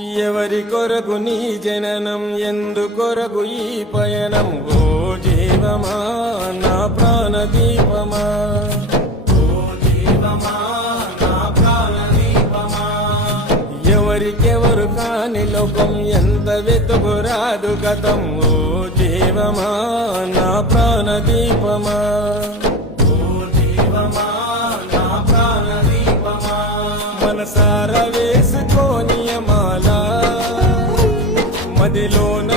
ఎవరి కొరకు నీ జననం, ఎందు కొరకు ఈ పయనం? ఓ జీవమా నా ప్రాణ దీపమా, ఓ జీవమా నా ప్రాణ దీపమా. ఎవరికెవరు కాని లోకం, ఎంత వెతుకురాదు గతం. ఓ జీవమా నా ప్రాణ దీపమా, ఓ జీవమా నా ప్రాణ దీపమా. మనసారా వేసుకోని మాల, మదిలోన